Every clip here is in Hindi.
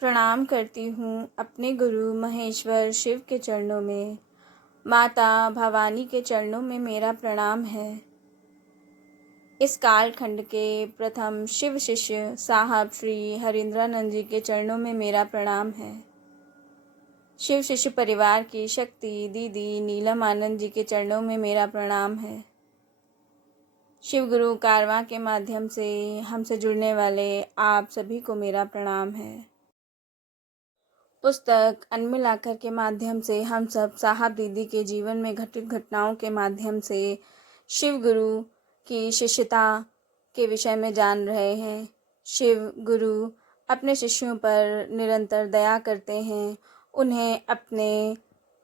प्रणाम करती हूँ अपने गुरु महेश्वर शिव के चरणों में। माता भवानी के चरणों में मेरा प्रणाम है। इस कालखंड के प्रथम शिव शिष्य साहब श्री हरिंद्रानंद जी के चरणों में मेरा प्रणाम है। शिव शिष्य परिवार की शक्ति दीदी नीलम आनंद जी के चरणों में मेरा प्रणाम है। शिव गुरु कारवां के माध्यम से हमसे जुड़ने वाले आप सभी को मेरा प्रणाम है। पुस्तक अनमिल आकर के माध्यम से हम सब साहब दीदी के जीवन में घटित घटनाओं के माध्यम से शिव गुरु की शिष्यता के विषय में जान रहे हैं। शिव गुरु अपने शिष्यों पर निरंतर दया करते हैं, उन्हें अपने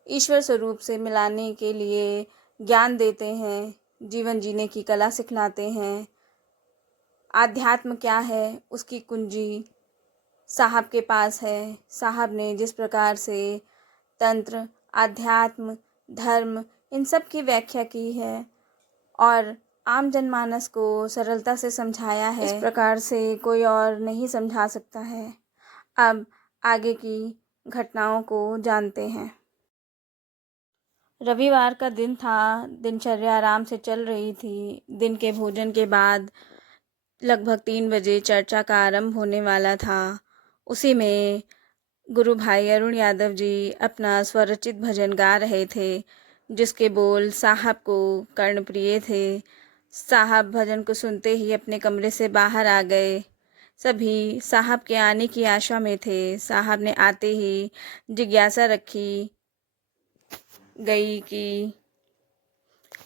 ईश्वर स्वरूप से मिलाने के लिए ज्ञान देते हैं, जीवन जीने की कला सिखलाते हैं। आध्यात्म क्या है उसकी कुंजी साहब के पास है। साहब ने जिस प्रकार से तंत्र, आध्यात्म, धर्म इन सब की व्याख्या की है और आम जनमानस को सरलता से समझाया है, इस प्रकार से कोई और नहीं समझा सकता है। अब आगे की घटनाओं को जानते हैं। रविवार का दिन था। दिनचर्या आराम से चल रही थी। दिन के भोजन के बाद लगभग 3 बजे चर्चा का आरंभ होने वाला था। उसी में गुरु भाई अरुण यादव जी अपना स्वरचित भजन गा रहे थे, जिसके बोल साहब को कर्णप्रिय थे। साहब भजन को सुनते ही अपने कमरे से बाहर आ गए। सभी साहब के आने की आशा में थे। साहब ने आते ही जिज्ञासा रखी गई कि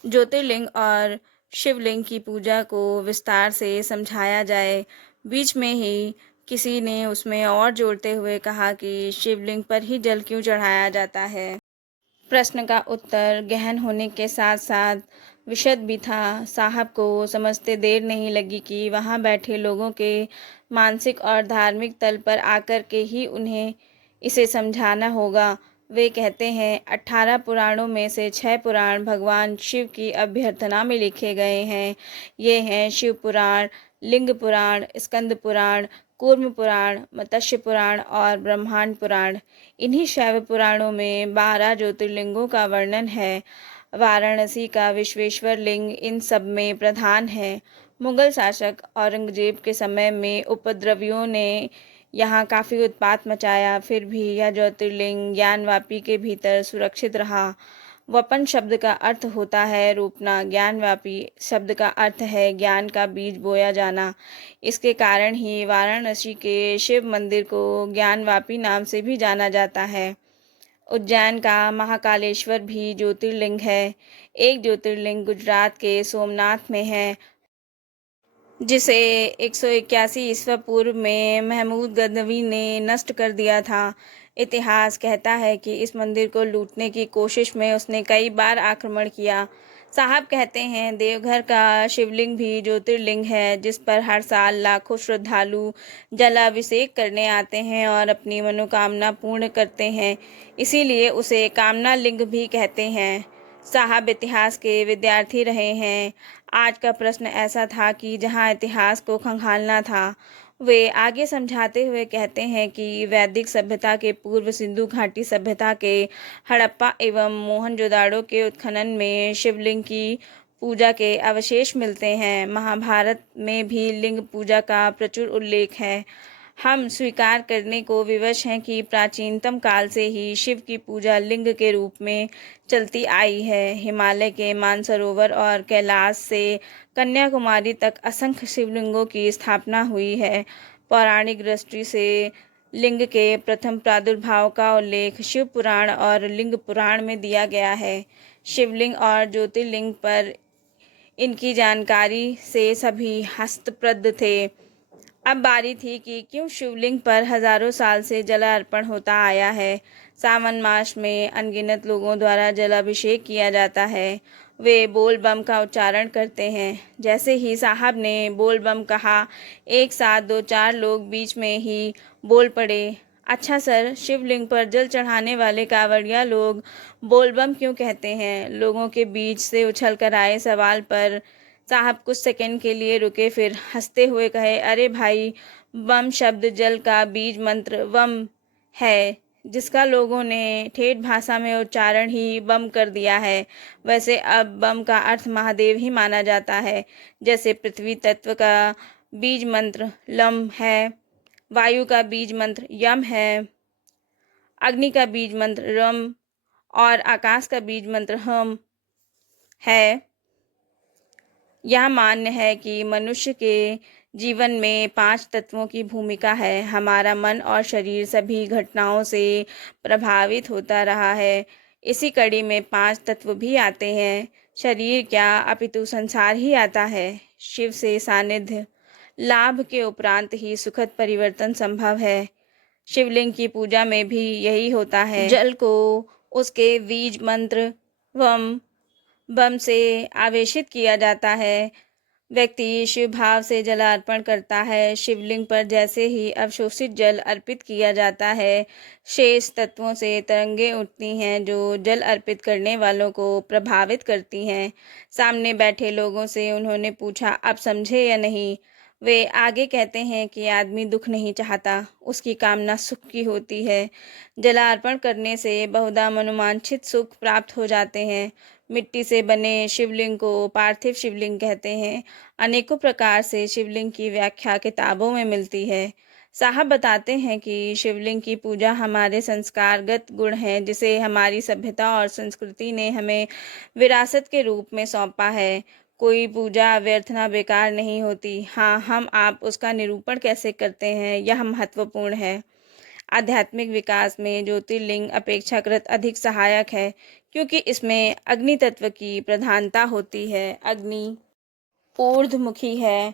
ज्योतिर्लिंग और शिवलिंग की पूजा को विस्तार से समझाया जाए। बीच में ही किसी ने उसमें और जोड़ते हुए कहा कि शिवलिंग पर ही जल क्यों चढ़ाया जाता है। प्रश्न का उत्तर गहन होने के साथ साथ विशद भी था। साहब को समझते देर नहीं लगी कि वहाँ बैठे लोगों के मानसिक और धार्मिक तल पर आकर के ही उन्हें इसे समझाना होगा। वे कहते हैं 18 पुराणों में से 6 पुराण भगवान शिव की अभ्यर्थना में लिखे गए हैं। ये हैं शिव पुराण, लिंग पुराण, स्कंद पुराण, कूर्म पुराण, मत्स्य पुराण और ब्रह्मांड पुराण। इन्हीं शैव पुराणों में 12 ज्योतिर्लिंगों का वर्णन है। वाराणसी का विश्वेश्वर लिंग इन सब में प्रधान है। मुगल शासक औरंगजेब के समय में उपद्रवियों ने यहाँ काफ़ी उत्पात मचाया, फिर भी यह ज्योतिर्लिंग ज्ञानवापी के भीतर सुरक्षित रहा। वपन शब्द का अर्थ होता है रोपना, ज्ञानवापी शब्द का अर्थ है ज्ञान का बीज बोया जाना। इसके कारण ही वाराणसी के शिव मंदिर को ज्ञानवापी नाम से भी जाना जाता है। उज्जैन का महाकालेश्वर भी ज्योतिर्लिंग है। एक ज्योतिर्लिंग गुजरात के सोमनाथ में है, जिसे 181 ईस्वी पूर्व में महमूद गजनवी ने नष्ट कर दिया था। इतिहास कहता है कि इस मंदिर को लूटने की कोशिश में उसने कई बार आक्रमण किया। साहब कहते हैं देवघर का शिवलिंग भी ज्योतिर्लिंग है, जिस पर हर साल लाखों श्रद्धालु जलाभिषेक करने आते हैं और अपनी मनोकामना पूर्ण करते हैं। इसीलिए उसे कामना लिंग भी कहते हैं। साहब इतिहास के विद्यार्थी रहे हैं। आज का प्रश्न ऐसा था कि जहां इतिहास को खंगालना था, वे आगे समझाते हुए कहते हैं कि वैदिक सभ्यता के पूर्व सिंधु घाटी सभ्यता के हड़प्पा एवं मोहनजोदाड़ो के उत्खनन में शिवलिंग की पूजा के अवशेष मिलते हैं। महाभारत में भी लिंग पूजा का प्रचुर उल्लेख है। हम स्वीकार करने को विवश हैं कि प्राचीनतम काल से ही शिव की पूजा लिंग के रूप में चलती आई है। हिमालय के मानसरोवर और कैलाश से कन्याकुमारी तक असंख्य शिवलिंगों की स्थापना हुई है। पौराणिक दृष्टि से लिंग के प्रथम प्रादुर्भाव का उल्लेख शिव पुराण और लिंग पुराण में दिया गया है। शिवलिंग और ज्योतिर्लिंग पर इनकी जानकारी से सभी हस्तप्रद थे। अब बारी थी कि क्यों शिवलिंग पर हजारों साल से जलार्पण होता आया है। सावन मास में अनगिनत लोगों द्वारा जलाभिषेक किया जाता है। वे बोल बम का उच्चारण करते हैं। जैसे ही साहब ने बोल बम कहा, एक साथ 2-4 लोग बीच में ही बोल पड़े, अच्छा सर, शिवलिंग पर जल चढ़ाने वाले कांवड़िया लोग बोल बम क्यों कहते हैं? लोगों के बीच से उछल कर आए सवाल पर साहब कुछ सेकंड के लिए रुके, फिर हंसते हुए कहे, अरे भाई, वम शब्द जल का बीज मंत्र वम है, जिसका लोगों ने ठेठ भाषा में उच्चारण ही बम कर दिया है। वैसे अब बम का अर्थ महादेव ही माना जाता है। जैसे पृथ्वी तत्व का बीज मंत्र लम है, वायु का बीज मंत्र यम है, अग्नि का बीज मंत्र रम और आकाश का बीज मंत्र हम है। यह मान्य है कि मनुष्य के जीवन में 5 तत्वों की भूमिका है। हमारा मन और शरीर सभी घटनाओं से प्रभावित होता रहा है। इसी कड़ी में 5 तत्व भी आते हैं। शरीर क्या, अपितु संसार ही आता है। शिव से सानिध्य लाभ के उपरांत ही सुखद परिवर्तन संभव है। शिवलिंग की पूजा में भी यही होता है। जल को उसके बीज मंत्र वम बम से आवेशित किया जाता है। व्यक्ति शिव भाव से जलार्पण करता है। शिवलिंग पर जैसे ही अवशोषित जल अर्पित किया जाता है, शेष तत्वों से तरंगें उठती हैं जो जल अर्पित करने वालों को प्रभावित करती हैं। सामने बैठे लोगों से उन्होंने पूछा, आप समझे या नहीं? वे आगे कहते हैं कि आदमी दुख नहीं चाहता, उसकी कामना सुख की होती है। जलार्पण करने से बहुधा मनोवांछित सुख प्राप्त हो जाते हैं। मिट्टी से बने शिवलिंग को पार्थिव शिवलिंग कहते हैं। अनेकों प्रकार से शिवलिंग की व्याख्या किताबों में मिलती है। साहब बताते हैं कि शिवलिंग की पूजा हमारे संस्कारगत गुण है, जिसे हमारी सभ्यता और संस्कृति ने हमें विरासत के रूप में सौंपा है। कोई पूजा व्यर्थ ना बेकार नहीं होती। हाँ, हम आप उसका निरूपण कैसे करते हैं, यह महत्वपूर्ण है। आध्यात्मिक विकास में ज्योतिर्लिंग अपेक्षाकृत अधिक सहायक है, क्योंकि इसमें अग्नि तत्व की प्रधानता होती है। अग्नि ऊर्ध्वमुखी है।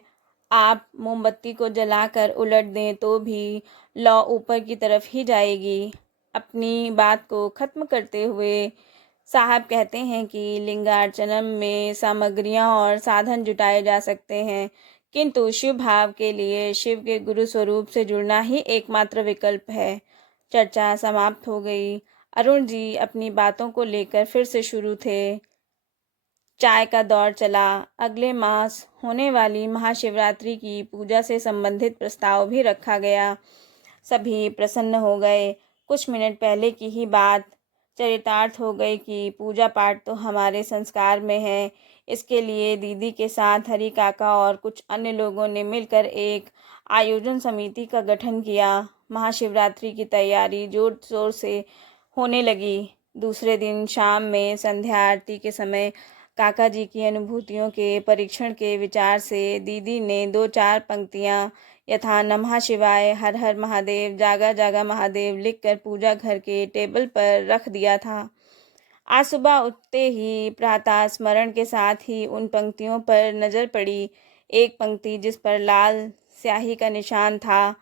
आप मोमबत्ती को जलाकर उलट दें तो भी लौ ऊपर की तरफ ही जाएगी। अपनी बात को खत्म करते हुए साहब कहते हैं कि लिंगार्चनम में सामग्रियां और साधन जुटाए जा सकते हैं, किंतु शिव भाव के लिए शिव के गुरु स्वरूप से जुड़ना ही एकमात्र विकल्प है। चर्चा समाप्त हो गई। अरुण जी अपनी बातों को लेकर फिर से शुरू थे। चाय का दौर चला। अगले मास होने वाली महाशिवरात्रि की पूजा से संबंधित प्रस्ताव भी रखा गया। सभी प्रसन्न हो गए। कुछ मिनट पहले की ही बात चरितार्थ हो गई कि पूजा पाठ तो हमारे संस्कार में है। इसके लिए दीदी के साथ हरि काका और कुछ अन्य लोगों ने मिलकर एक आयोजन समिति का गठन किया। महाशिवरात्रि की तैयारी जोर शोर से होने लगी। दूसरे दिन शाम में संध्या आरती के समय काका जी की अनुभूतियों के परीक्षण के विचार से दीदी ने 2-4 पंक्तियां यथा नमः शिवाय, हर हर महादेव, जागा जागा महादेव लिखकर पूजा घर के टेबल पर रख दिया था। आज सुबह उठते ही प्रातः स्मरण के साथ ही उन पंक्तियों पर नजर पड़ी। एक पंक्ति जिस पर लाल स्याही का निशान था,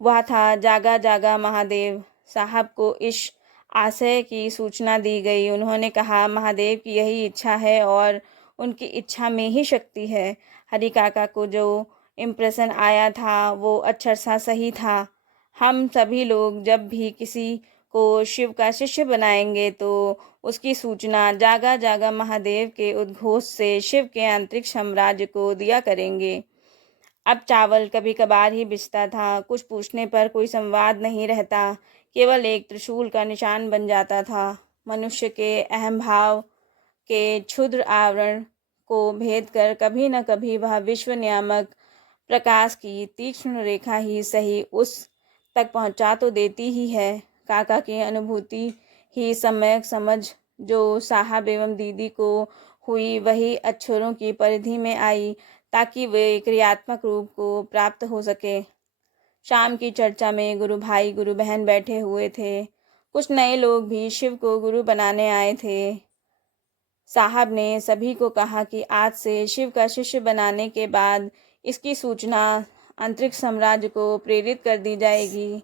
वह था जागा जागा महादेव। साहब को इस आशय की सूचना दी गई। उन्होंने कहा, महादेव की यही इच्छा है और उनकी इच्छा में ही शक्ति है। हरि काका को जो इम्प्रेशन आया था वो अक्षरशः सही था। हम सभी लोग जब भी किसी को शिव का शिष्य बनाएंगे तो उसकी सूचना जागा जागा महादेव के उद्घोष से शिव के आंतरिक साम्राज्य को दिया करेंगे। अब चावल कभी कभार ही बिछता था। कुछ पूछने पर कोई संवाद नहीं रहता, केवल एक त्रिशूल का निशान बन जाता था। मनुष्य के अहम भाव के क्षुद्र आवरण को भेद कर कभी न कभी वह विश्व नियामक प्रकाश की तीक्ष्ण रेखा ही सही उस तक पहुंचा तो देती ही है। काका की अनुभूति ही सम्यक समझ जो साहब एवं दीदी को हुई, वही अक्षरों की परिधि में आई ताकि वे क्रियात्मक रूप को प्राप्त हो सके। शाम की चर्चा में गुरु भाई गुरु बहन बैठे हुए थे। कुछ नए लोग भी शिव को गुरु बनाने आए थे। साहब ने सभी को कहा कि आज से शिव का शिष्य बनाने के बाद इसकी सूचना अंतरिक्ष साम्राज्य को प्रेरित कर दी जाएगी।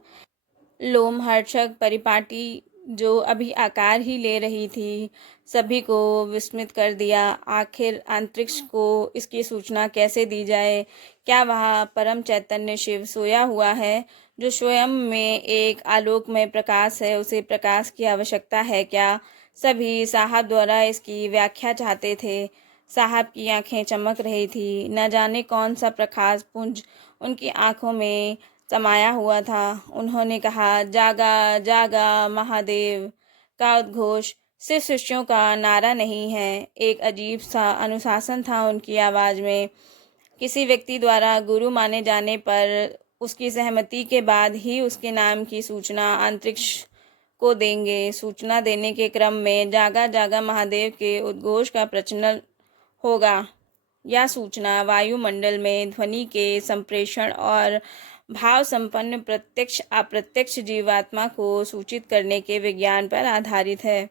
लोमहर्षक परिपाटी जो अभी आकार ही ले रही थी, सभी को विस्मित कर दिया। आखिर अंतरिक्ष को इसकी सूचना कैसे दी जाए? क्या वह परम चैतन्य शिव सोया हुआ है, जो स्वयं में एक आलोकमय प्रकाश है? उसे प्रकाश की आवश्यकता है क्या? सभी साहब द्वारा इसकी व्याख्या चाहते थे। साहब की आंखें चमक रही थी। न जाने कौन सा प्रकाश पुंज उनकी आंखों में समाया हुआ था। उन्होंने कहा, जागा जागा महादेव का उद्घोष सिर्फ शिष्यों का नारा नहीं है, एक अजीब सा अनुशासन था उनकी आवाज़ में। किसी व्यक्ति द्वारा गुरु माने जाने पर उसकी सहमति के बाद ही उसके नाम की सूचना अंतरिक्ष को देंगे। सूचना देने के क्रम में जागा जागा महादेव के उद्घोष का प्रचलन होगा। यह सूचना वायुमंडल में ध्वनि के संप्रेषण और भाव संपन्न प्रत्यक्ष अप्रत्यक्ष जीवात्मा को सूचित करने के विज्ञान पर आधारित है।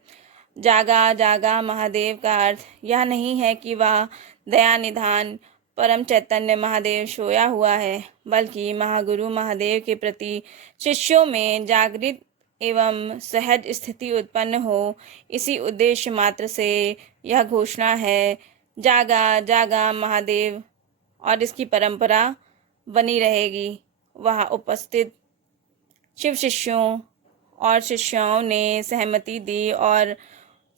जागा जागा महादेव का अर्थ यह नहीं है कि वह दया निधान परम चैतन्य महादेव सोया हुआ है, बल्कि महागुरु महादेव के प्रति शिष्यों में जागृत एवं सहज स्थिति उत्पन्न हो, इसी उद्देश्य मात्र से यह घोषणा है। जागा जागा महादेव, और इसकी परंपरा बनी रहेगी। वह उपस्थित शिव शिष्यों और शिष्याओं ने सहमति दी और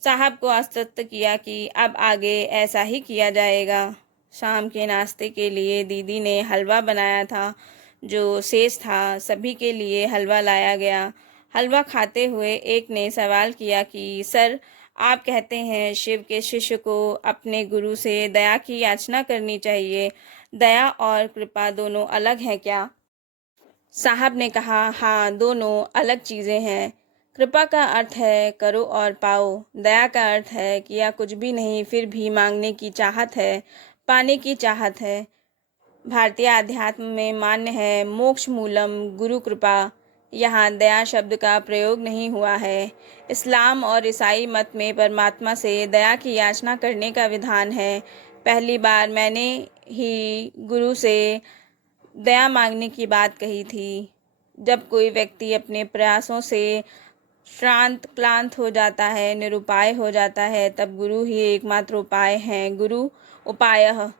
साहब को आश्वस्त किया कि अब आगे ऐसा ही किया जाएगा। शाम के नाश्ते के लिए दीदी ने हलवा बनाया था। जो शेष था सभी के लिए हलवा लाया गया। हलवा खाते हुए एक ने सवाल किया कि सर, आप कहते हैं शिव के शिष्य को अपने गुरु से दया की याचना करनी चाहिए। दया और कृपा दोनों अलग हैं क्या? साहब ने कहा, हाँ, दोनों अलग चीज़ें हैं। कृपा का अर्थ है करो और पाओ। दया का अर्थ है किया कुछ भी नहीं फिर भी मांगने की चाहत है, पाने की चाहत है। भारतीय अध्यात्म में मान्य है मोक्ष मूलम गुरु कृपा। यहाँ दया शब्द का प्रयोग नहीं हुआ है। इस्लाम और ईसाई मत में परमात्मा से दया की याचना करने का विधान है। पहली बार मैंने ही गुरु से दया मांगने की बात कही थी। जब कोई व्यक्ति अपने प्रयासों से श्रांत क्लांत हो जाता है, निरुपाय हो जाता है, तब गुरु ही एकमात्र उपाय हैं। गुरु उपायः,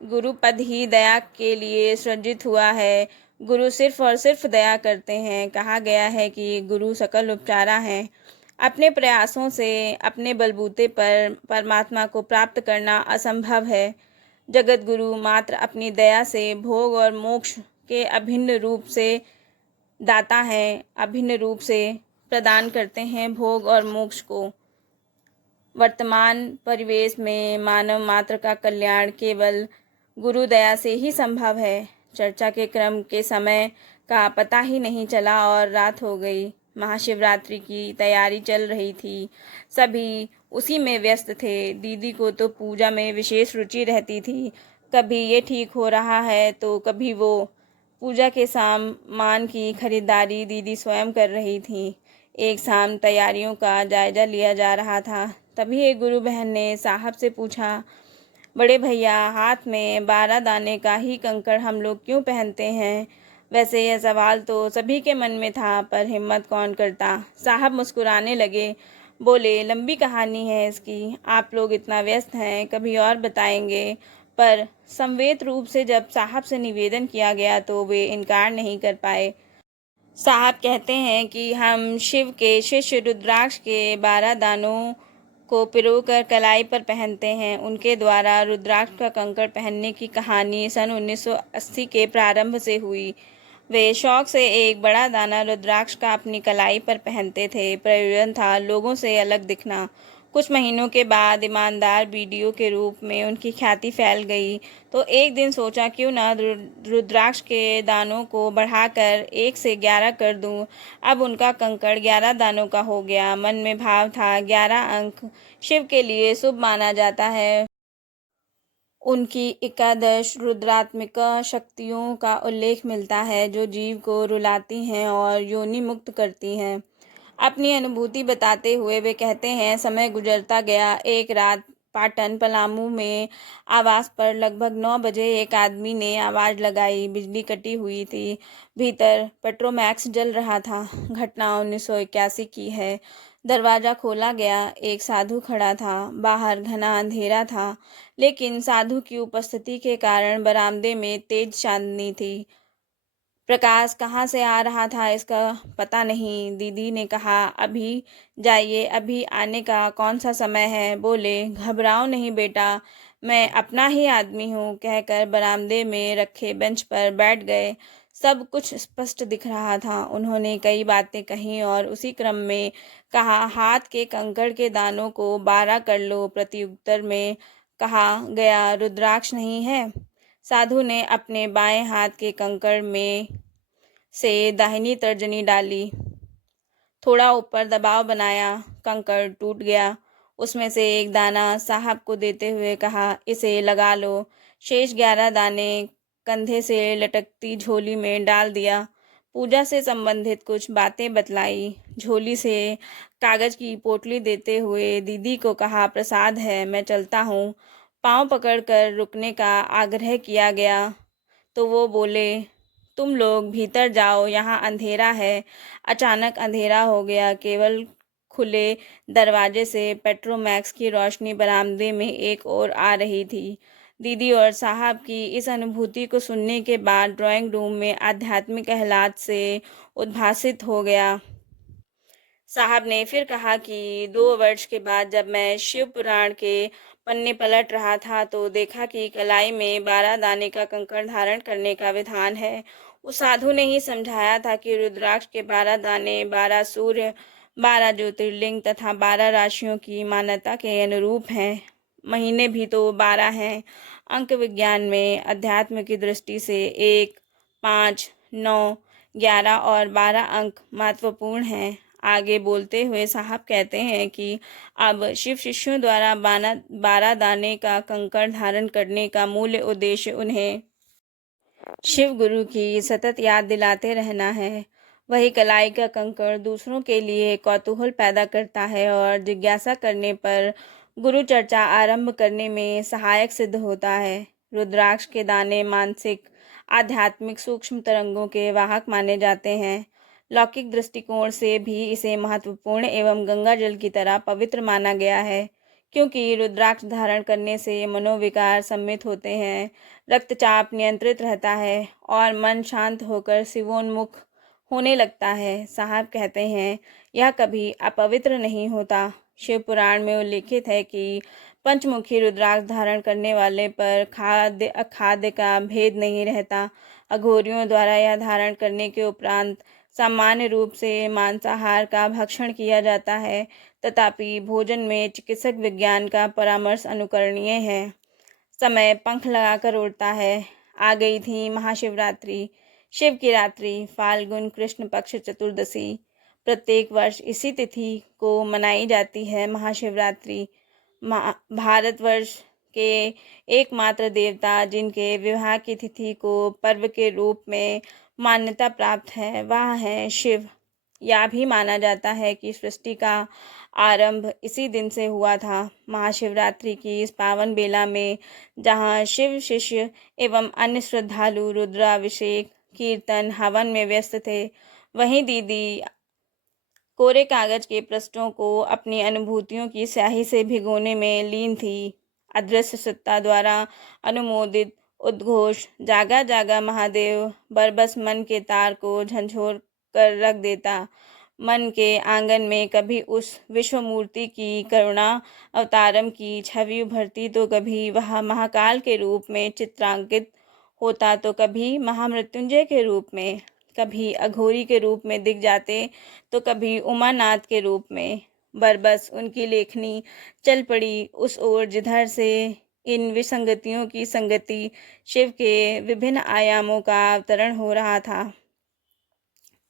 गुरु पद ही दया के लिए सृजित हुआ है। गुरु सिर्फ और सिर्फ दया करते हैं। कहा गया है कि गुरु सकल उपचारा हैं। अपने प्रयासों से अपने बलबूते पर परमात्मा को प्राप्त करना असंभव है। जगत गुरु मात्र अपनी दया से भोग और मोक्ष के अभिन्न रूप से दाता हैं, अभिन्न रूप से प्रदान करते हैं भोग और मोक्ष को। वर्तमान परिवेश में मानव मात्र का कल्याण केवल गुरु दया से ही संभव है। चर्चा के क्रम के समय का पता ही नहीं चला और रात हो गई। महाशिवरात्रि की तैयारी चल रही थी। सभी उसी में व्यस्त थे। दीदी को तो पूजा में विशेष रुचि रहती थी। कभी ये ठीक हो रहा है तो कभी वो। पूजा के सामान की खरीदारी दीदी स्वयं कर रही थी। एक शाम तैयारियों का जायजा लिया जा रहा था। तभी एक गुरु बहन ने साहब से पूछा, बड़े भैया, हाथ में 12 दाने का ही कंकड़ हम लोग क्यों पहनते हैं? वैसे यह सवाल तो सभी के मन में था, पर हिम्मत कौन करता। साहब मुस्कुराने लगे, बोले, लंबी कहानी है इसकी, आप लोग इतना व्यस्त हैं, कभी और बताएंगे। पर संवेद रूप से जब साहब से निवेदन किया गया तो वे इनकार नहीं कर पाए। साहब कहते हैं कि हम शिव के शिष्य रुद्राक्ष के 12 दानों को पिरोकर कलाई पर पहनते हैं। उनके द्वारा रुद्राक्ष का कंकड़ पहनने की कहानी सन 1980 के प्रारंभ से हुई। वे शौक से एक बड़ा दाना रुद्राक्ष का अपनी कलाई पर पहनते थे। प्रयोजन था लोगों से अलग दिखना। कुछ महीनों के बाद ईमानदार वीडियो के रूप में उनकी ख्याति फैल गई तो एक दिन सोचा क्यों ना रुद्राक्ष के दानों को बढ़ाकर 1 से 11 कर दूं। अब उनका कंकड़ 11 दानों का हो गया। मन में भाव था 11 अंक शिव के लिए शुभ माना जाता है। उनकी एकादश रुद्रात्मिक शक्तियों का उल्लेख मिलता है जो जीव को रुलाती हैं और योनि मुक्त करती हैं। अपनी अनुभूति बताते हुए वे कहते हैं, समय गुजरता गया। एक रात पाटन पलामू में आवास पर लगभग 9 बजे एक आदमी ने आवाज़ लगाई। बिजली कटी हुई थी। भीतर पेट्रोमैक्स जल रहा था। घटना 1981 की है। दरवाज़ा खोला गया। एक साधु खड़ा था। बाहर घना अंधेरा था, लेकिन साधु की उपस्थिति के कारण बरामदे में तेज चांदनी थी। प्रकाश कहाँ से आ रहा था इसका पता नहीं। दीदी ने कहा, अभी जाइए, अभी आने का कौन सा समय है? बोले, घबराओ नहीं बेटा, मैं अपना ही आदमी हूँ कहकर बरामदे में रखे बेंच पर बैठ गए। सब कुछ स्पष्ट दिख रहा था। उन्होंने कई बातें कहीं और उसी क्रम में कहा, हाथ के कंकड़ के दानों को 12 कर लो। प्रत्युत्तर में कहा गया, रुद्राक्ष नहीं है। साधु ने अपने बाएं हाथ के कंकड़ में से दाहिनी तर्जनी डाली, थोड़ा ऊपर दबाव बनाया, कंकड़ टूट गया। उसमें से एक दाना साहब को देते हुए कहा, इसे लगा लो। शेष 11 दाने कंधे से लटकती झोली में डाल दिया। पूजा से संबंधित कुछ बातें बतलाई। झोली से कागज की पोटली देते हुए दीदी को कहा, प्रसाद है, मैं चलता हूँ। पाँव पकड़कर रुकने का आग्रह किया गया तो वो बोले, तुम लोग भीतर जाओ, यहाँ अंधेरा है। अचानक अंधेरा हो गया। केवल खुले दरवाजे से पेट्रोमैक्स की रोशनी बरामदे में एक ओर आ रही थी। दीदी और साहब की इस अनुभूति को सुनने के बाद ड्राइंग रूम में आध्यात्मिक आह्लाद से उद्भासित हो गया। साहब ने फिर कहा कि 2 वर्ष के बाद जब मैं शिव पुराण के पन्ने पलट रहा था तो देखा कि कलाई में 12 दाने का कंकड़ धारण करने का विधान है। उस साधु ने ही समझाया था कि रुद्राक्ष के 12 दाने 12 सूर्य, 12 ज्योतिर्लिंग तथा 12 राशियों की मान्यता के अनुरूप हैं। महीने भी तो 12 हैं। अंक विज्ञान में अध्यात्म की दृष्टि से 1, 5, 9, 11 और 12 अंक महत्वपूर्ण हैं। आगे बोलते हुए साहब कहते हैं कि अब शिव शिष्यों द्वारा 12 दाने का कंकड़ धारण करने का मूल उद्देश्य उन्हें शिव गुरु की सतत याद दिलाते रहना है। वही कलाई का कंकड़ दूसरों के लिए कौतूहल पैदा करता है और जिज्ञासा करने पर गुरु चर्चा आरंभ करने में सहायक सिद्ध होता है। रुद्राक्ष के दाने मानसिक, आध्यात्मिक सूक्ष्म तरंगों के वाहक माने जाते हैं। लौकिक दृष्टिकोण से भी इसे महत्वपूर्ण एवं गंगा जल की तरह पवित्र माना गया है, क्योंकि रुद्राक्ष धारण करने से मनोविकार सम्मित होते हैं, रक्तचाप नियंत्रित रहता है और मन शांत होकर शिवोन्मुख होने लगता है। साहब कहते हैं, यह कभी अपवित्र नहीं होता। शिव पुराण में उल्लिखित है कि पंचमुखी रुद्राक्ष धारण करने वाले पर खाद्य अखाद्य का भेद नहीं रहता। अघोरियों द्वारा यह धारण करने के उपरांत सामान्य रूप से मांसाहार का भक्षण किया जाता है, तथापि भोजन में चिकित्सक विज्ञान का परामर्श अनुकरणीय है। समय पंख लगाकर उड़ता है। आ गई थी महाशिवरात्रि, शिव की रात्रि, फाल्गुन कृष्ण पक्ष चतुर्दशी। प्रत्येक वर्ष इसी तिथि को मनाई जाती है महाशिवरात्रि। भारतवर्ष के एकमात्र देवता जिनके विवाह की तिथि को पर्व के रूप में मान्यता प्राप्त है, वह है शिव। यह भी माना जाता है कि सृष्टि का आरंभ इसी दिन से हुआ था। महाशिवरात्रि की इस पावन बेला में जहाँ शिव शिष्य एवं अन्य श्रद्धालु रुद्राभिषेक, कीर्तन, हवन में व्यस्त थे, वहीं दीदी कोरे कागज के पृष्ठों को अपनी अनुभूतियों की स्याही से भिगोने में लीन थी। अदृश्य सत्ता द्वारा अनुमोदित उद्घोष, जागा जागा महादेव, बरबस मन के तार को झंझोर कर रख देता। मन के आंगन में कभी उस विश्वमूर्ति की करुणा अवतारम की छवि उभरती तो कभी वह महाकाल के रूप में चित्रांकित होता तो कभी महामृत्युंजय के रूप में, कभी अघोरी के रूप में दिख जाते तो कभी उमानाथ के रूप में। बरबस उनकी लेखनी चल पड़ी उस ओर जिधर से इन विसंगतियों की संगति शिव के विभिन्न आयामों का अवतरण हो रहा था।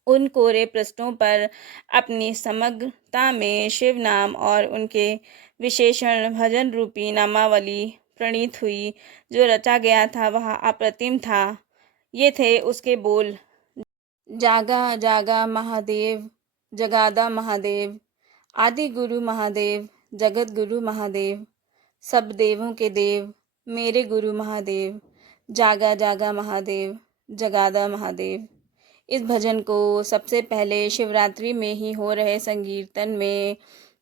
उन कोरे पृष्ठों पर अपनी समग्रता में शिव नाम और उनके विशेषण भजन रूपी नामावली प्रणीत हुई। जो रचा गया था वह अप्रतिम था। ये थे उसके बोल, जागा जागा महादेव, जगादा महादेव, आदि गुरु महादेव, जगत गुरु महादेव, सब देवों के देव, मेरे गुरु महादेव, जागा जागा महादेव, जगादा महादेव। इस भजन को सबसे पहले शिवरात्रि में ही हो रहे संकीर्तन में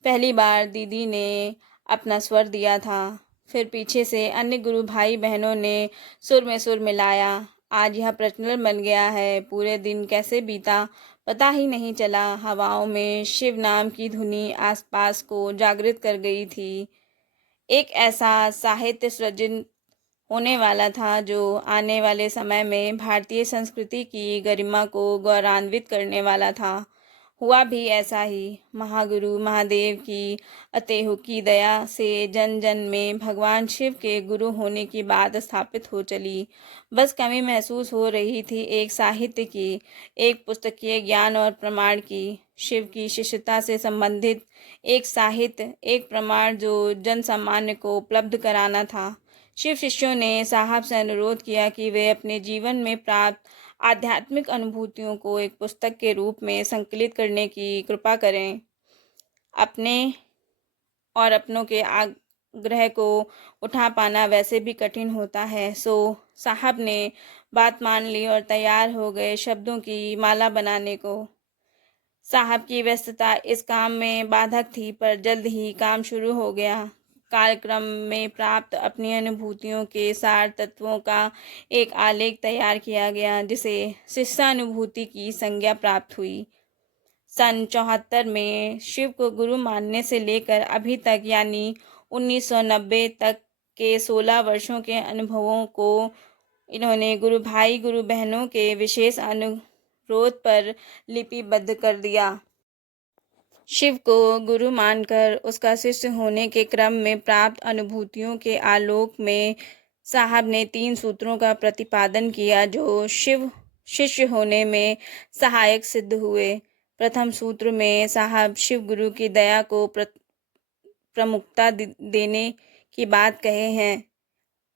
पहली बार दीदी ने अपना स्वर दिया था। फिर पीछे से अन्य गुरु भाई बहनों ने सुर में सुर मिलाया। आज यह प्रचलन बन गया है। पूरे दिन कैसे बीता पता ही नहीं चला। हवाओं में शिव नाम की धुनी आसपास को जागृत कर गई थी। एक ऐसा साहित्य सृजन होने वाला था जो आने वाले समय में भारतीय संस्कृति की गरिमा को गौरवान्वित करने वाला था। हुआ भी ऐसा ही। महागुरु महादेव की अतेहुकी दया से जन जन में भगवान शिव के गुरु होने की बात स्थापित हो चली। बस कमी महसूस हो रही थी एक साहित्य की, एक पुस्तकीय ज्ञान और प्रमाण की। शिव की शिष्यता से संबंधित एक साहित्य, एक प्रमाण जो जन सामान्य को उपलब्ध कराना था। शिव शिष्यों ने साहब से अनुरोध किया कि वे अपने जीवन में प्राप्त आध्यात्मिक अनुभूतियों को एक पुस्तक के रूप में संकलित करने की कृपा करें। अपने और अपनों के आग्रह को उठा पाना वैसे भी कठिन होता है। सो साहब ने बात मान ली और तैयार हो गए शब्दों की माला बनाने को। साहब की व्यस्तता इस काम में बाधक थी, पर जल्द ही काम शुरू हो गया। कार्यक्रम में प्राप्त अपनी अनुभूतियों के सार तत्वों का एक आलेख तैयार किया गया, जिसे शिष्यानुभूति की संज्ञा प्राप्त हुई। सन 74 में शिव को गुरु मानने से लेकर अभी तक यानी 1990 तक के 16 वर्षों के अनुभवों को इन्होंने गुरु भाई गुरु बहनों के विशेष अनुरोध पर लिपिबद्ध कर दिया। शिव को गुरु मानकर उसका शिष्य होने के क्रम में प्राप्त अनुभूतियों के आलोक में साहब ने 3 सूत्रों का प्रतिपादन किया जो शिव शिष्य होने में सहायक सिद्ध हुए। प्रथम सूत्र में साहब शिव गुरु की दया को प्रमुखता देने की बात कहे हैं।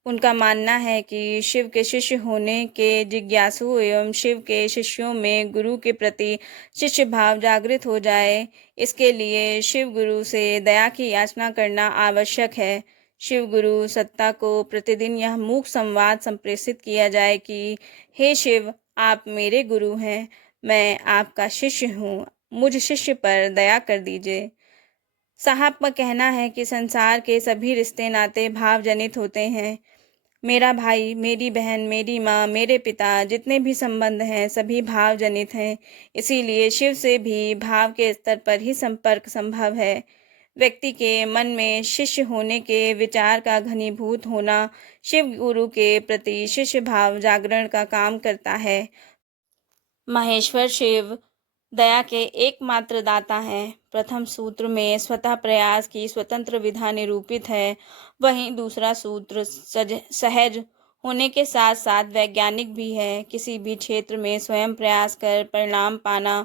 उनका मानना है कि शिव के शिष्य होने के जिज्ञासु एवं शिव के शिष्यों में गुरु के प्रति शिष्य भाव जागृत हो जाए, इसके लिए शिव गुरु से दया की याचना करना आवश्यक है। शिव गुरु सत्ता को प्रतिदिन यह मूक संवाद संप्रेषित किया जाए कि हे शिव, आप मेरे गुरु हैं, मैं आपका शिष्य हूँ, मुझ शिष्य पर दया कर दीजिए। साहब का कहना है कि संसार के सभी रिश्ते नाते भाव जनित होते हैं। मेरा भाई, मेरी बहन, मेरी माँ, मेरे पिता, जितने भी संबंध हैं सभी भाव जनित हैं। इसीलिए शिव से भी भाव के स्तर पर ही संपर्क संभव है। व्यक्ति के मन में शिष्य होने के विचार का घनीभूत होना शिव गुरु के प्रति शिष्य भाव जागरण का काम करता है। महेश्वर शिव दया के एकमात्र दाता हैं। प्रथम सूत्र में स्वतः प्रयास की स्वतंत्र विधा निरूपित है। वहीं दूसरा सूत्र सहज होने के साथ साथ वैज्ञानिक भी है। किसी भी क्षेत्र में स्वयं प्रयास कर परिणाम पाना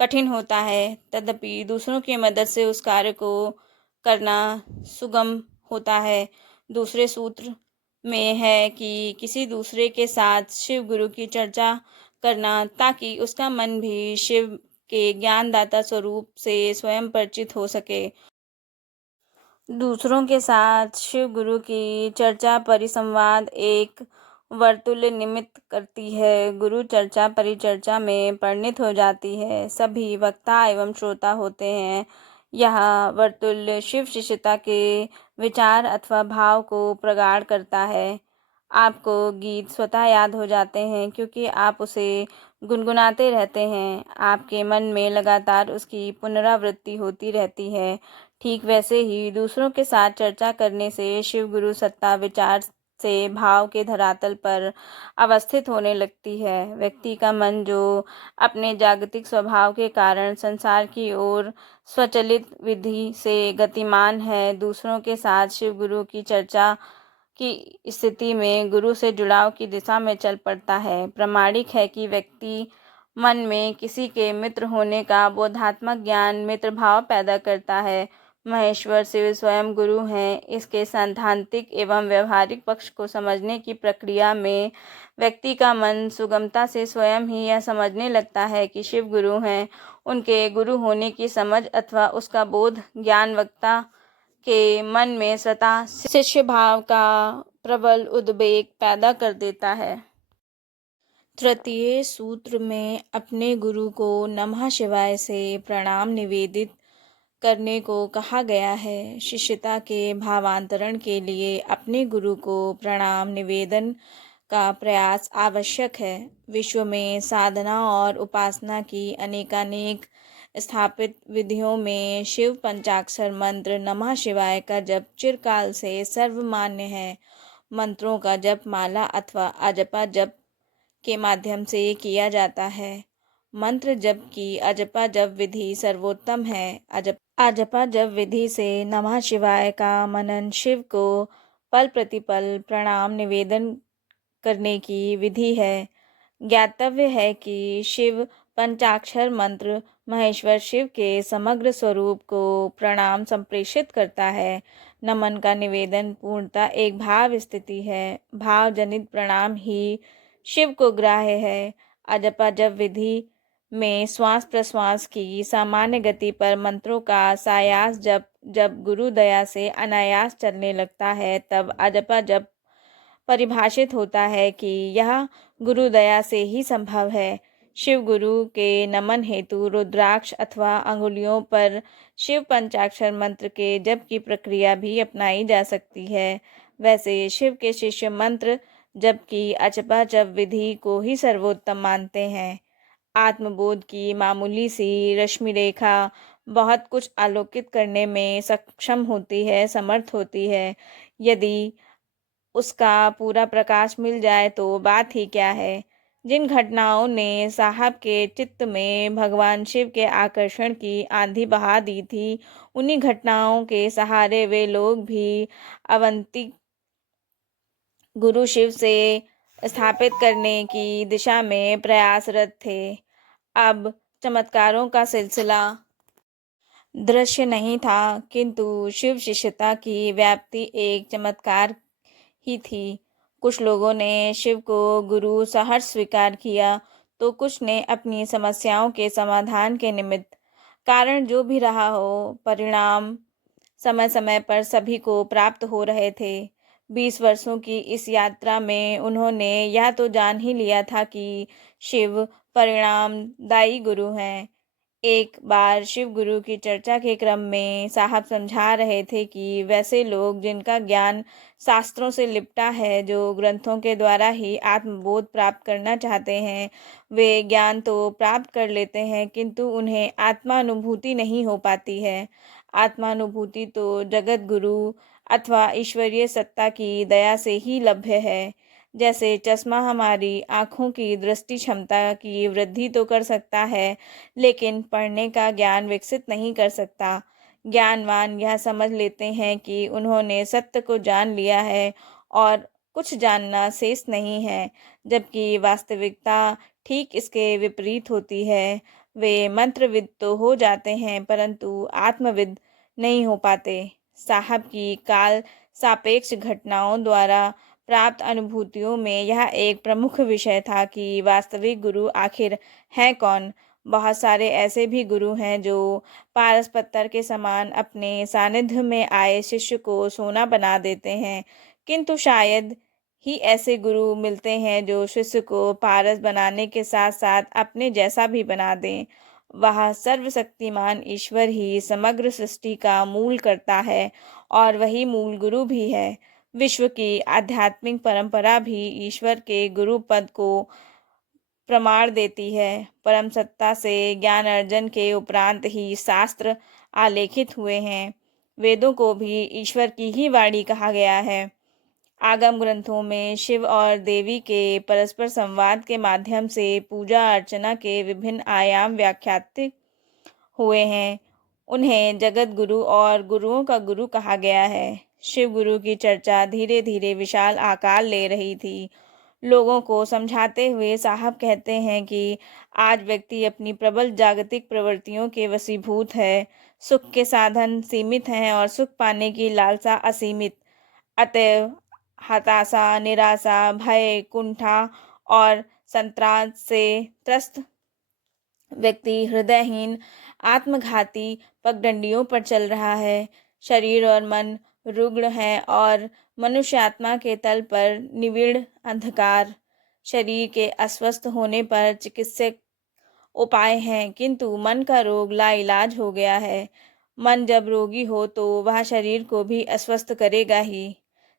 कठिन होता है, तदपि दूसरों की मदद से उस कार्य को करना सुगम होता है। दूसरे सूत्र में है कि किसी दूसरे के साथ शिव गुरु की चर्चा करना, ताकि उसका मन भी शिव के ज्ञानदाता स्वरूप से स्वयं परिचित हो सके। दूसरों के साथ शिव गुरु की चर्चा परिसंवाद एक वर्तुल्य निमित्त करती है। गुरु चर्चा परिचर्चा में परिणित हो जाती है। सभी वक्ता एवं श्रोता होते हैं। यह वर्तुल्य शिव शिष्यता के विचार अथवा भाव को प्रगाढ़ करता है। आपको गीत स्वतः याद हो जाते हैं क्योंकि आप उसे गुनगुनाते रहते हैं। आपके मन में लगातार उसकी पुनरावृत्ति होती रहती है। ठीक वैसे ही दूसरों के साथ चर्चा करने से शिव गुरु सत्ता विचार से भाव के धरातल पर अवस्थित होने लगती है। व्यक्ति का मन जो अपने जागतिक स्वभाव के कारण संसार की ओर स्वचलित विधि से गतिमान है, दूसरों के साथ शिव गुरु की चर्चा की स्थिति में गुरु से जुड़ाव की दिशा में चल पड़ता है। प्रामाणिक है कि व्यक्ति मन में किसी के मित्र होने का बोधात्मक ज्ञान मित्र भाव पैदा करता है। महेश्वर शिव स्वयं गुरु हैं। इसके सैद्धांतिक एवं व्यवहारिक पक्ष को समझने की प्रक्रिया में व्यक्ति का मन सुगमता से स्वयं ही यह समझने लगता है कि शिव गुरु हैं। उनके गुरु होने की समझ अथवा उसका बोध ज्ञान वक्ता के मन में स्वतः शिष्य भाव का प्रबल उद्वेग पैदा कर देता है। तृतीय सूत्र में अपने गुरु को नमः शिवाय से प्रणाम निवेदित करने को कहा गया है। शिष्यता के भावांतरण के लिए अपने गुरु को प्रणाम निवेदन का प्रयास आवश्यक है। विश्व में साधना और उपासना की अनेकानेक स्थापित विधियों में शिव पंचाक्षर मंत्र नमः शिवाय का जप चिरकाल से सर्वमान्य है। मंत्रों का जप माला अथवा अजपा जप के माध्यम से किया जाता है। मंत्र जप की अजपा जप विधि सर्वोत्तम है। अजपा जप विधि से नमः शिवाय का मनन शिव को पल प्रतिपल प्रणाम निवेदन करने की विधि है। ज्ञातव्य है कि शिव पंचाक्षर मंत्र महेश्वर शिव के समग्र स्वरूप को प्रणाम संप्रेषित करता है। नमन का निवेदन पूर्णतः एक भाव स्थिति है। भाव जनित प्रणाम ही शिव को ग्राह्य है। अजपा जप विधि में श्वास प्रश्वास की सामान्य गति पर मंत्रों का सायास जब गुरु दया से अनायास चलने लगता है तब अजपा जप परिभाषित होता है कि यह गुरु दया से ही संभव है। शिव गुरु के नमन हेतु रुद्राक्ष अथवा अंगुलियों पर शिव पंचाक्षर मंत्र के जप की प्रक्रिया भी अपनाई जा सकती है। वैसे शिव के शिष्य मंत्र जप की अजपा जप विधि को ही सर्वोत्तम मानते हैं। आत्मबोध की मामूली सी रश्मि रेखा बहुत कुछ आलोकित करने में सक्षम होती है, समर्थ होती है। यदि उसका पूरा प्रकाश मिल जाए तो बात ही क्या है। जिन घटनाओं ने साहब के चित्त में भगवान शिव के आकर्षण की आंधी बहा दी थी, उन्हीं घटनाओं के सहारे वे लोग भी अवंती गुरु शिव से स्थापित करने की दिशा में प्रयासरत थे। अब चमत्कारों का सिलसिला दृश्य नहीं था, किंतु शिव शिष्यता की व्याप्ति एक चमत्कार ही थी। कुछ लोगों ने शिव को गुरु सहर्ष स्वीकार किया तो कुछ ने अपनी समस्याओं के समाधान के निमित्त। कारण जो भी रहा हो, परिणाम समय समय पर सभी को प्राप्त हो रहे थे। 20 वर्षों की इस यात्रा में उन्होंने यह तो जान ही लिया था कि शिव परिणामदायी गुरु हैं। एक बार शिव गुरु की चर्चा के क्रम में साहब समझा रहे थे कि वैसे लोग जिनका ज्ञान शास्त्रों से लिपटा है, जो ग्रंथों के द्वारा ही आत्मबोध प्राप्त करना चाहते हैं, वे ज्ञान तो प्राप्त कर लेते हैं किंतु उन्हें आत्मानुभूति नहीं हो पाती है। आत्मानुभूति तो जगत गुरु अथवा ईश्वरीय सत्ता की दया से ही लभ्य है। जैसे चश्मा हमारी आँखों की दृष्टि क्षमता की वृद्धि तो कर सकता है, लेकिन पढ़ने का ज्ञान विकसित नहीं कर सकता। ज्ञानवान यह समझ लेते हैं कि उन्होंने सत्य को जान लिया है और कुछ जानना शेष नहीं है, जबकि वास्तविकता ठीक इसके विपरीत होती है। वे मंत्रविद तो हो जाते हैं परंतु आत्मविद नहीं हो पाते। साहब की काल सापेक्ष घटनाओं द्वारा प्राप्त अनुभूतियों में यह एक प्रमुख विषय था कि वास्तविक गुरु आखिर है कौन। बहुत सारे ऐसे भी गुरु हैं जो पारस पत्थर के समान अपने सानिध्य में आए शिष्य को सोना बना देते हैं, किंतु शायद ही ऐसे गुरु मिलते हैं जो शिष्य को पारस बनाने के साथ साथ अपने जैसा भी बना दें। वह सर्वशक्तिमान ईश्वर ही समग्र सृष्टि का मूल करता है और वही मूल गुरु भी है। विश्व की आध्यात्मिक परंपरा भी ईश्वर के गुरु पद को प्रमाण देती है। परम सत्ता से ज्ञान अर्जन के उपरांत ही शास्त्र आलेखित हुए हैं। वेदों को भी ईश्वर की ही वाणी कहा गया है। आगम ग्रंथों में शिव और देवी के परस्पर संवाद के माध्यम से पूजा अर्चना के विभिन्न आयाम व्याख्यात हुए हैं। उन्हें जगत गुरु और गुरुओं का गुरु कहा गया है। शिव गुरु की चर्चा धीरे धीरे विशाल आकार ले रही थी। लोगों को समझाते हुए साहब कहते हैं कि आज व्यक्ति अपनी प्रबल जागतिक प्रवृत्तियों के वशीभूत है। सुख के साधन सीमित हैं और सुख पाने की लालसा असीमित। अतएव हताशा, निराशा, भय, कुंठा और संत्रास से त्रस्त व्यक्ति हृदयहीन आत्मघाती पगडंडियों पर चल रहा है। शरीर और मन रुग्ण है और मनुष्य आत्मा के तल पर निविड़ अंधकार। शरीर के अस्वस्थ होने पर चिकित्सक उपाय हैं, किंतु मन का रोग लाइलाज हो गया है। मन जब रोगी हो तो वह शरीर को भी अस्वस्थ करेगा ही।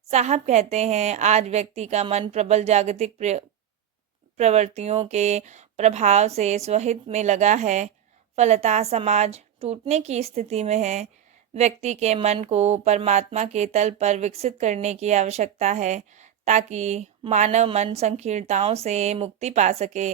साहब कहते हैं आज व्यक्ति का मन प्रबल जागतिक प्रवृत्तियों के प्रभाव से स्वहित में लगा है। फलतः समाज टूटने की स्थिति में है। व्यक्ति के मन को परमात्मा के तल पर विकसित करने की आवश्यकता है ताकि मानव मन संकीर्णताओं से मुक्ति पा सके,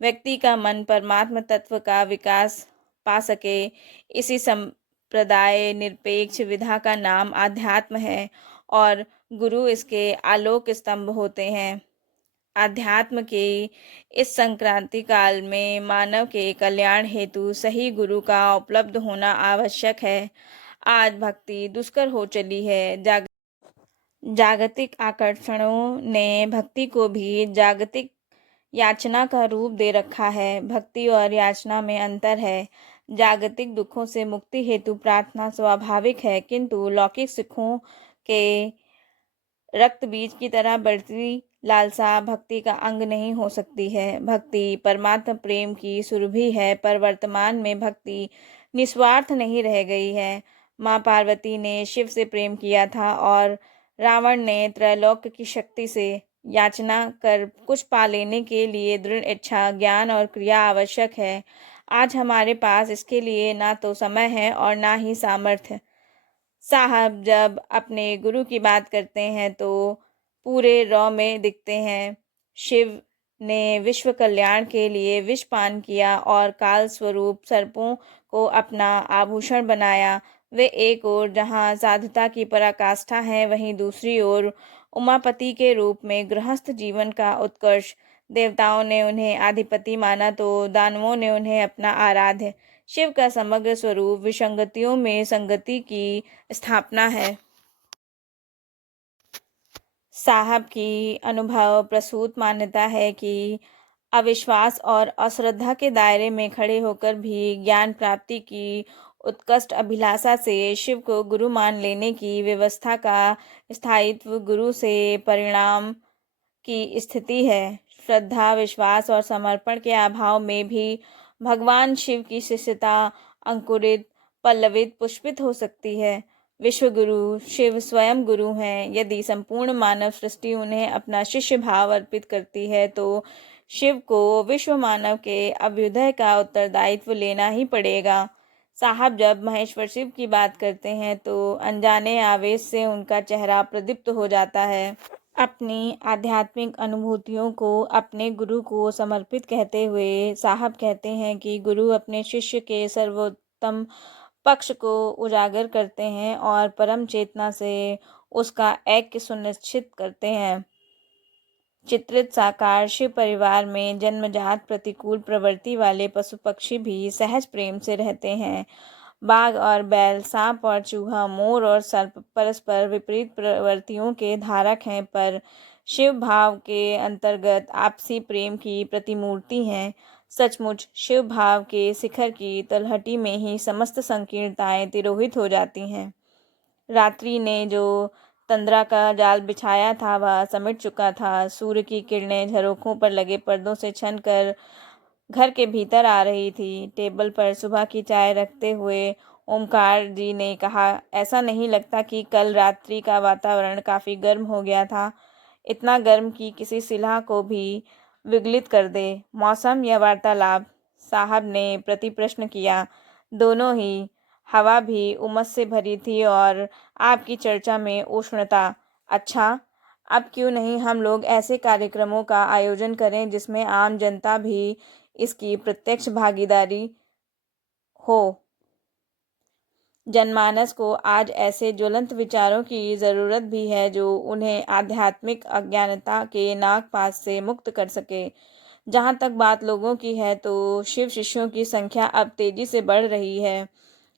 व्यक्ति का मन परमात्मा तत्व का विकास पा सके। इसी संप्रदाय निरपेक्ष विधा का नाम आध्यात्म है और गुरु इसके आलोक स्तंभ होते हैं। आध्यात्म के इस संक्रांति काल में मानव के कल्याण हेतु सही गुरु का उपलब्ध होना आवश्यक है। आज भक्ति दुष्कर हो चली है। जागतिक आकर्षणों ने भक्ति को भी जागतिक याचना का रूप दे रखा है। भक्ति और याचना में अंतर है। जागतिक दुखों से मुक्ति हेतु प्रार्थना स्वाभाविक है, किंतु लौकिक सुखों के रक्त बीज की तरह बढ़ती लालसा भक्ति का अंग नहीं हो सकती है। भक्ति परमात्मा प्रेम की सुरभि है, पर वर्तमान में भक्ति निस्वार्थ नहीं रह गई है। माँ पार्वती ने शिव से प्रेम किया था और रावण ने त्रैलोक्य की शक्ति से याचना कर कुछ पा लेने के लिए दृढ़ इच्छा, ज्ञान और क्रिया आवश्यक है। आज हमारे पास इसके लिए ना तो समय है और ना ही सामर्थ्य। साहब जब अपने गुरु की बात करते हैं तो पूरे रौ में दिखते हैं। शिव ने विश्व कल्याण के लिए विष पान किया और काल स्वरूप सर्पों को अपना आभूषण बनाया। वे एक ओर जहाँ साधुता की पराकाष्ठा है, वहीं दूसरी ओर उमापति के रूप में गृहस्थ जीवन का उत्कर्ष। देवताओं ने उन्हें आधिपति माना तो दानवों ने उन्हें अपना आराध्य। शिव का समग्र स्वरूप विसंगतियों में संगति की स्थापना है। साहब की अनुभव प्रसूत मान्यता है कि अविश्वास और अश्रद्धा के दायरे में खड़े होकर भी ज्ञान प्राप्ति की उत्कृष्ट अभिलाषा से शिव को गुरु मान लेने की व्यवस्था का स्थायित्व गुरु से परिणाम की स्थिति है। श्रद्धा, विश्वास और समर्पण के अभाव में भी भगवान शिव की शिष्यता अंकुरित, पल्लवित, पुष्पित हो सकती है। विश्व गुरु शिव स्वयं गुरु हैं। यदि संपूर्ण मानव सृष्टि उन्हें अपना शिष्य भाव अर्पित करती है तो शिव को विश्व मानव के अभ्युदय का उत्तरदायित्व लेना ही पड़ेगा। साहब जब महेश्वर शिव की बात करते हैं तो अनजाने आवेश से उनका चेहरा प्रदीप्त हो जाता है। अपनी आध्यात्मिक अनुभूतियों को अपने गुरु को समर्पित कहते हुए साहब कहते हैं कि गुरु अपने शिष्य के सर्वोत्तम पक्ष को उजागर करते हैं और परम चेतना से उसका ऐक्य सुनिश्चित करते हैं। चित्रित साकार शिव परिवार में जन्मजात प्रतिकूल प्रवृत्ति वाले पशु पक्षी भी सहज प्रेम से रहते हैं। बाघ और बैल, सांप और चूहा, मोर और सर्प परस्पर विपरीत प्रवृत्तियों के धारक हैं, पर शिव भाव के अंतर्गत आपसी प्रेम की प्रतिमूर्ति हैं। सचमुच शिव भाव के शिखर की तलहटी में ही समस्त संकीर्णताएं तिरोहित हो जाती हैं। रात्रि ने जो तंद्रा का जाल बिछाया था वह समिट चुका था। सूर्य की किरणें झरोखों पर लगे पर्दों से छन कर घर के भीतर आ रही थी। टेबल पर सुबह की चाय रखते हुए ओमकार जी ने कहा, ऐसा नहीं लगता कि कल रात्रि का वातावरण काफ़ी गर्म हो गया था, इतना गर्म कि किसी सिला को भी विगलित कर दे। मौसम या वार्तालाप? साहब ने प्रति प्रश्न किया। दोनों ही। हवा भी उमस से भरी थी और आपकी चर्चा में उष्णता। अच्छा, अब क्यों नहीं हम लोग ऐसे कार्यक्रमों का आयोजन करें जिसमें आम जनता भी इसकी प्रत्यक्ष भागीदारी हो। जनमानस को आज ऐसे ज्वलंत विचारों की ज़रूरत भी है जो उन्हें आध्यात्मिक अज्ञानता के नागपाश से मुक्त कर सके। जहाँ तक बात लोगों की है तो शिव शिष्यों की संख्या अब तेजी से बढ़ रही है।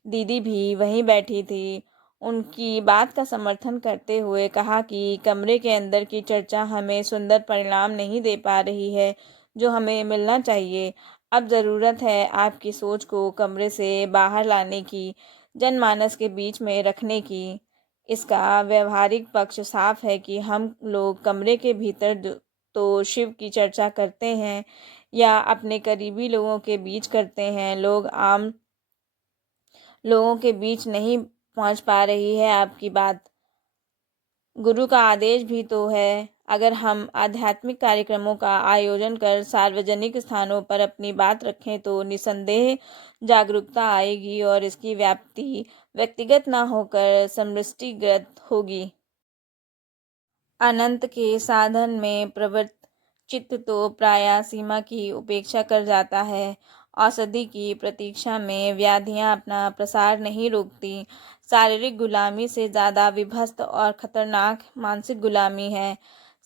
दीदी भी वहीं बैठी थी। उनकी बात का समर्थन करते हुए कहा कि कमरे के अंदर की चर्चा हमें सुंदर परिणाम नहीं दे पा रही है जो हमें मिलना चाहिए। अब ज़रूरत है आपकी सोच को कमरे से बाहर लाने की, जनमानस के बीच में रखने की। इसका व्यवहारिक पक्ष साफ है कि हम लोग कमरे के भीतर तो शिव की चर्चा करते हैं या अपने करीबी लोगों के बीच करते हैं। लोग आम लोगों के बीच नहीं पहुंच पा रही है आपकी बात। गुरु का आदेश भी तो है, अगर हम आध्यात्मिक कार्यक्रमों का आयोजन कर सार्वजनिक स्थानों पर अपनी बात रखें तो निसंदेह जागरूकता आएगी और इसकी व्याप्ति व्यक्तिगत ना होकर समष्टिगत होगी। अनंत के साधन में प्रवृत्त चित्त तो प्रायः सीमा की उपेक्षा कर जाता है। औषधि की प्रतीक्षा में व्याधियां अपना प्रसार नहीं रोकती। शारीरिक गुलामी से ज़्यादा विभत्स और खतरनाक मानसिक गुलामी है।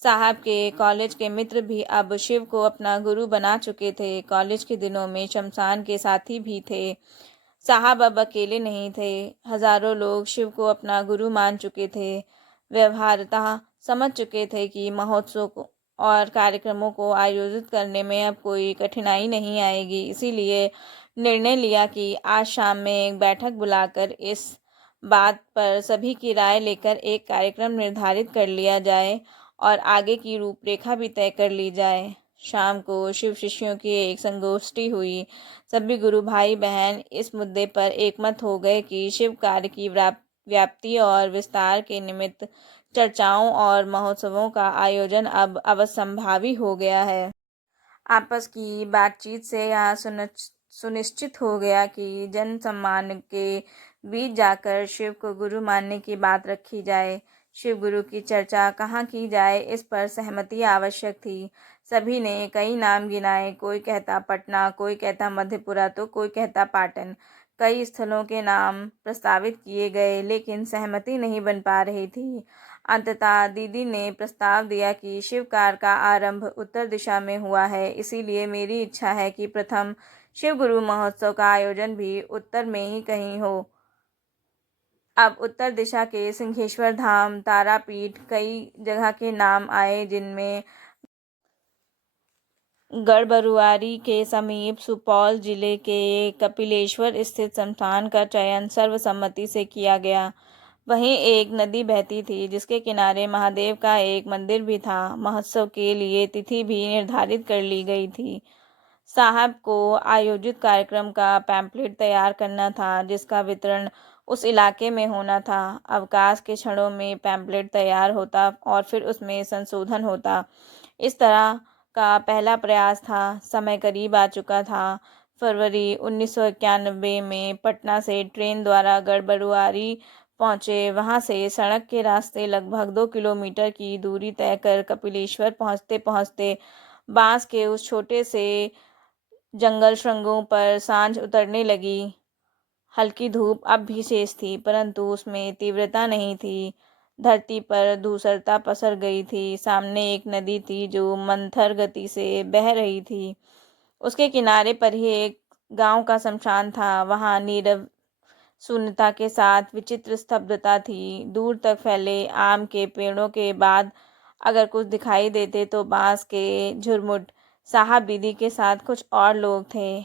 साहब के कॉलेज के मित्र भी अब शिव को अपना गुरु बना चुके थे। कॉलेज के दिनों में शमशान के साथी भी थे। साहब अब अकेले नहीं थे। हजारों लोग शिव को अपना गुरु मान चुके थे। व्यवहारतः समझ चुके थे कि महोत्सव और कार्यक्रमों को आयोजित करने में अब कोई कठिनाई नहीं आएगी। इसीलिए निर्णय लिया कि आज शाम में एक बैठक बुलाकर इस बात पर सभी की राय लेकर एक कार्यक्रम निर्धारित कर लिया जाए और आगे की रूपरेखा भी तय कर ली जाए। शाम को शिव शिष्यों की एक संगोष्ठी हुई। सभी गुरु भाई बहन इस मुद्दे पर एकमत हो गए कि शिव कार्य की व्याप्ति और विस्तार के निमित्त चर्चाओं और महोत्सवों का आयोजन अब अवश्यंभावी हो गया है। आपस की बातचीत से यह सुनिश्चित हो गया कि जन सम्मान के बीच जाकर शिव को गुरु मानने की बात रखी जाए। शिव गुरु की चर्चा कहाँ की जाए, इस पर सहमति आवश्यक थी। सभी ने कई नाम गिनाए। कोई कहता पटना, कोई कहता मधेपुरा, तो कोई कहता पाटन। कई स्थलों के नाम प्रस्तावित किए गए, लेकिन सहमति नहीं बन पा रही थी। अंततः दीदी ने प्रस्ताव दिया कि शिव कार्य का आरंभ उत्तर दिशा में हुआ है, इसीलिए मेरी इच्छा है कि प्रथम शिव गुरु महोत्सव का आयोजन भी उत्तर में ही कहीं हो। अब उत्तर दिशा के सिंहेश्वर धाम, तारापीठ, कई जगह के नाम आए, जिनमें गढ़बरुआरी के समीप सुपौल जिले के कपिलेश्वर स्थित शमशान का चयन सर्वसम्मति से किया गया। वहीं एक नदी बहती थी जिसके किनारे महादेव का एक मंदिर भी था। महोत्सव के लिए तिथि भी निर्धारित कर ली गई थी। साहब को आयोजित कार्यक्रम का पैम्पलेट तैयार करना था, जिसका वितरण उस इलाके में होना था। अवकाश के क्षणों में पैम्पलेट तैयार होता और फिर उसमें संशोधन होता। इस तरह का पहला प्रयास था। समय करीब आ चुका था। फरवरी 1991 में पटना से ट्रेन द्वारा गढ़बरुआरी पहुंचे। वहां से सड़क के रास्ते लगभग 2 किलोमीटर की दूरी तय कर कपिलेश्वर पहुंचते पहुंचते बांस के उस छोटे से जंगल श्रृंगों पर सांझ उतरने लगी। हल्की धूप अब भी शेष थी, परंतु उसमें तीव्रता नहीं थी। धरती पर धूसरता पसर गई थी। सामने एक नदी थी जो मंथर गति से बह रही थी। उसके किनारे पर ही एक गांव का शमशान था। वहां नीरव शून्यता के साथ विचित्र स्तब्धता थी। दूर तक फैले आम के पेड़ों के बाद अगर कुछ दिखाई देते तो बांस के झुरमुट। साहब दीदी के साथ कुछ और लोग थे।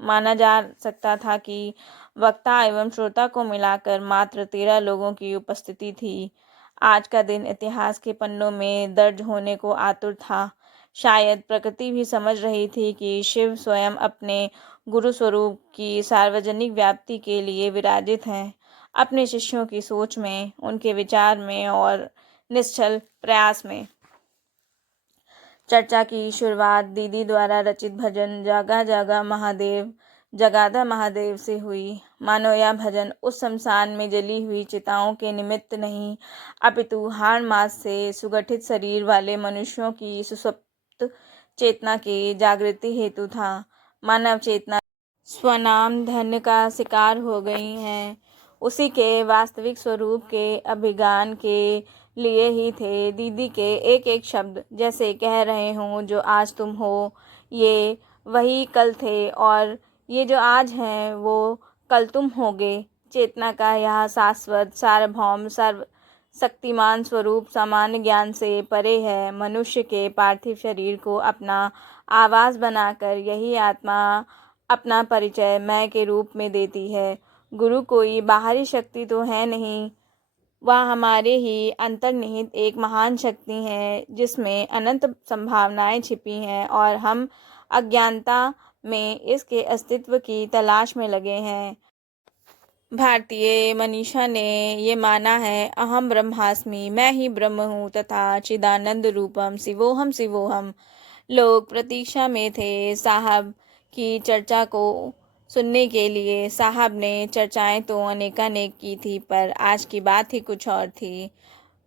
माना जा सकता था कि वक्ता एवं श्रोता को मिलाकर मात्र 13 लोगों की उपस्थिति थी। आज का दिन इतिहास के पन्नों में दर्ज होने को आतुर था। शायद प्रकृति भी समझ रही थी कि शिव स्वयं अपने गुरु स्वरूप की सार्वजनिक व्याप्ति के लिए विराजित हैं। अपने शिष्यों की सोच में, उनके विचार में और निश्चल प्रयास में। चर्चा की शुरुआत दीदी द्वारा रचित भजन जागा जागा महादेव जगाधा महादेव से हुई। मानो यह भजन उस शमशान में जली हुई चिताओं के निमित्त नहीं, अपितु हाड़ मास से सुगठित शरीर वाले मनुष्यों की सुसुप्त चेतना की जागृति हेतु था। मानव चेतना स्वनाम धन का शिकार हो गई है, उसी के वास्तविक स्वरूप के अभिज्ञान के लिए ही थे। दीदी के एक एक शब्द जैसे कह रहे हों, जो आज तुम हो, ये वही कल थे, और ये जो आज हैं वो कल तुम होगे। चेतना का यह शाश्वत सार्वभौम सर्व शक्तिमान स्वरूप सामान्य ज्ञान से परे है। मनुष्य के पार्थिव शरीर को अपना आवास बनाकर यही आत्मा अपना परिचय मैं के रूप में देती है। गुरु कोई बाहरी शक्ति तो है नहीं, वह हमारे ही अंतर्निहित एक महान शक्ति है, जिसमें अनंत संभावनाएं छिपी हैं और हम अज्ञानता में इसके अस्तित्व की तलाश में लगे हैं। भारतीय मनीषा ने ये माना है, अहम ब्रह्मास्मि, मैं ही ब्रह्म हूँ तथा चिदानंद रूपम शिवोहम शिवोहम। लोग प्रतीक्षा में थे साहब की चर्चा को सुनने के लिए। साहब ने चर्चाएं तो अनेकानेक की थी, पर आज की बात ही कुछ और थी।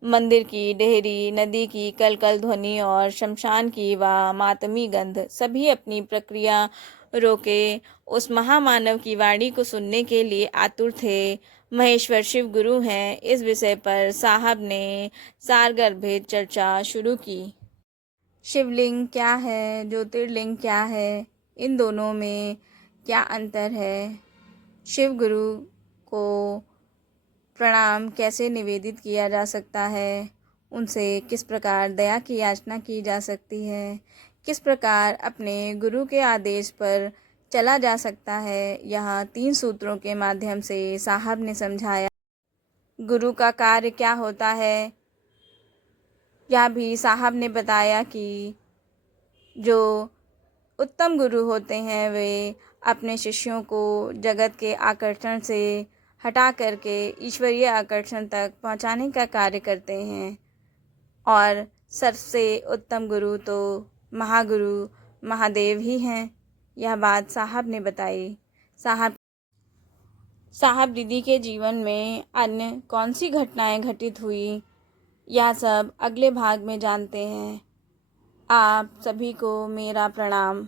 मंदिर की डेहरी, नदी की कलकल ध्वनि और शमशान की वह मातमी गंध, सभी अपनी प्रक्रिया रोके उस महामानव की वाणी को सुनने के लिए आतुर थे। महेश्वर शिव गुरु हैं, इस विषय पर साहब ने सारगर्भित चर्चा शुरू की। शिवलिंग क्या है, ज्योतिर्लिंग क्या है, इन दोनों में क्या अंतर है, शिव गुरु को प्रणाम कैसे निवेदित किया जा सकता है, उनसे किस प्रकार दया की याचना की जा सकती है, किस प्रकार अपने गुरु के आदेश पर चला जा सकता है, यह 3 सूत्रों के माध्यम से साहब ने समझाया। गुरु का कार्य क्या होता है, यह भी साहब ने बताया कि जो उत्तम गुरु होते हैं वे अपने शिष्यों को जगत के आकर्षण से हटा करके ईश्वरीय आकर्षण तक पहुंचाने का कार्य करते हैं। और सबसे उत्तम गुरु तो महागुरु महादेव ही हैं। यह बात साहब ने बताई। साहब दीदी के जीवन में अन्य कौन सी घटनाएं घटित हुई, यह सब अगले भाग में जानते हैं। आप सभी को मेरा प्रणाम।